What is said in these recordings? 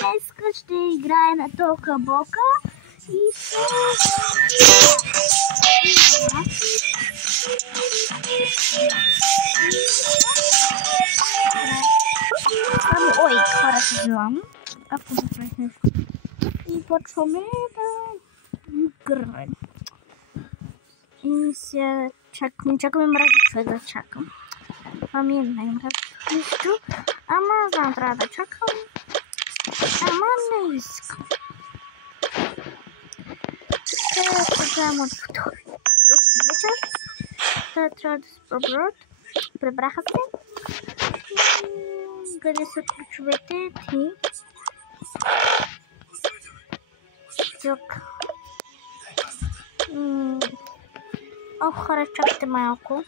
Днес ще играе на Тока Бока и ой, хора се взимам. Ако направих нещо. И почваме да играем. И се чакаме мрази човек да чакам. Това ми е най-мразното нещо. Ама знам, трябва да чакам. Ама не искам. Сега му втори. Още вечер. Те трябва да се пребраха се. Къде са ключовете? Ти. Тук. Ох, хора, чакайте малко.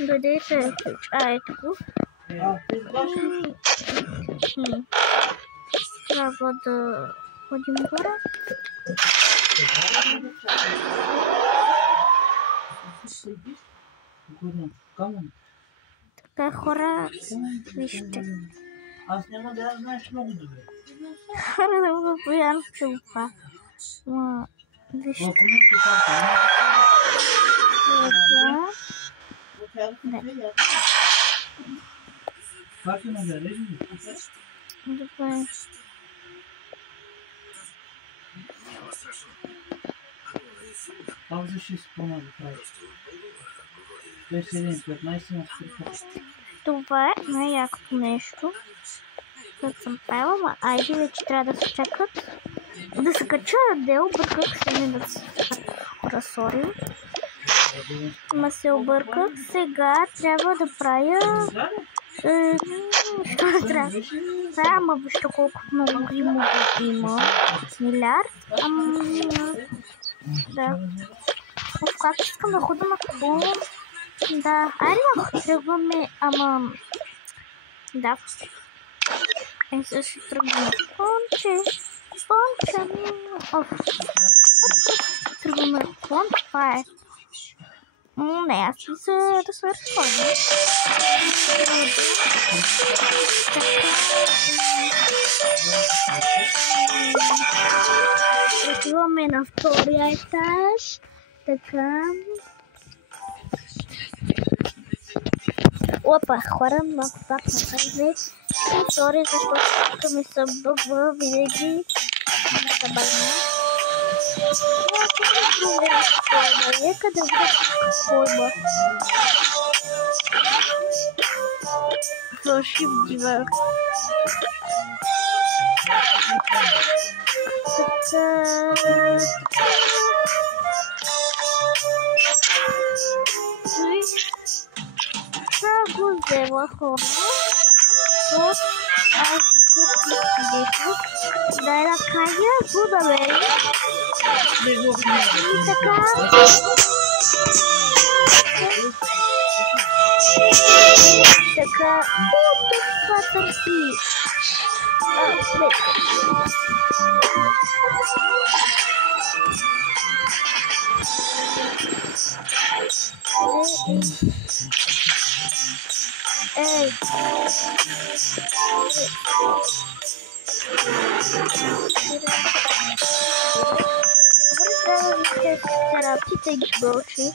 Дойдете, включаете го. Трябва да ходим горе. Така, хора, вижте. Аз няма да знаеш много добре. Хора, да го появам чулка. Вижте. Как има да режим? Добре. Пак за 6 спомня да прави. 27-15 на скрипа. Това е най-якото нещо, което съм правила, ама айде вече трябва да се чакат. Да се кача дел, обърках се ми да се разсори. Ма се обърках, сега трябва да правя... Що да трябва? Ама вижте колко много гримове има. Милиард. Да. Как искам да ходя на клон? Да, айде тръгваме, ама... Да. Сега ще тръгваме. Понче. Тръгваме клон, това е. Не, аз мисля да се разходя. Отиваме на втория етаж. Така. Опа, хора, малко пак направи. Сори, защото тук ми се бъгва винаги. Не се бъгна. Нека да видя какво има. Фалшив диван. Така го взема хора. Аз дай да кажа, го да бери. И така. Така. Това търси. Ей. Терапите ги брочи.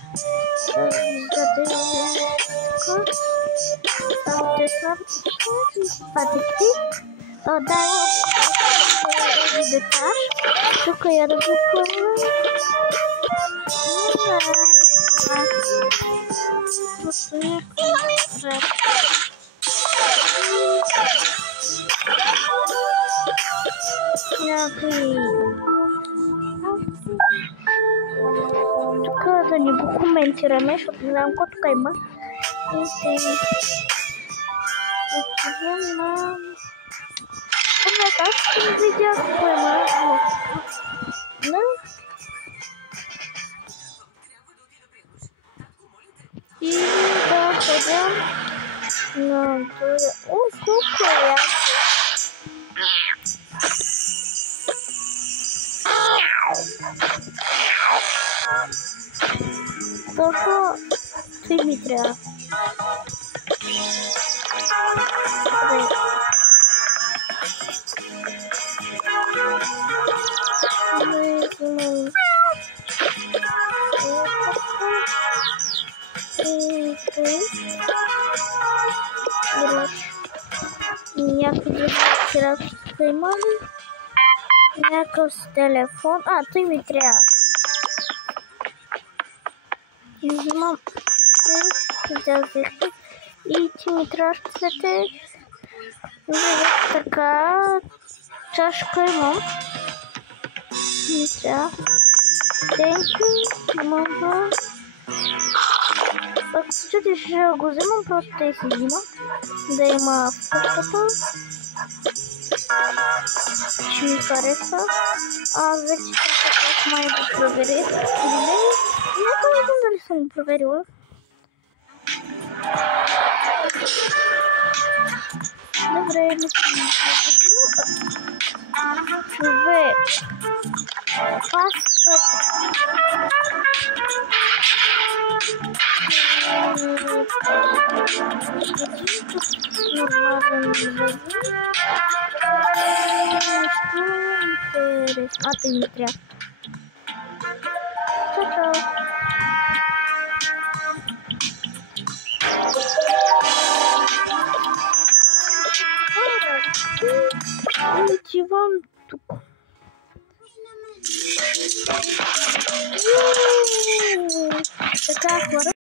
Те слабите. Дай детаж. Тук я да го първа. Тук да не го коментираме, защото не знам какво тук има. Аз ще видя какво има. И да ходя на това. О, колко е яко! Только ты, Дмитрия. Някъде вчера сте имали някакъв с телефон. Той ми трябва. Взимам взехте и ти ми трябваш цвете. Така чашка имам. Ми трябва. Тенки имам. Ако се чудиш, ще го вземам, просто те си взимам. Да има вкусата. Ще ми хареса. Аз вече съм май да проверя. Или не? Нека не знам дали съм го проверила. Добре, не съм човек. Пасата. Ты не тряп. Чао-чао. Ничего тут. Такая хвора.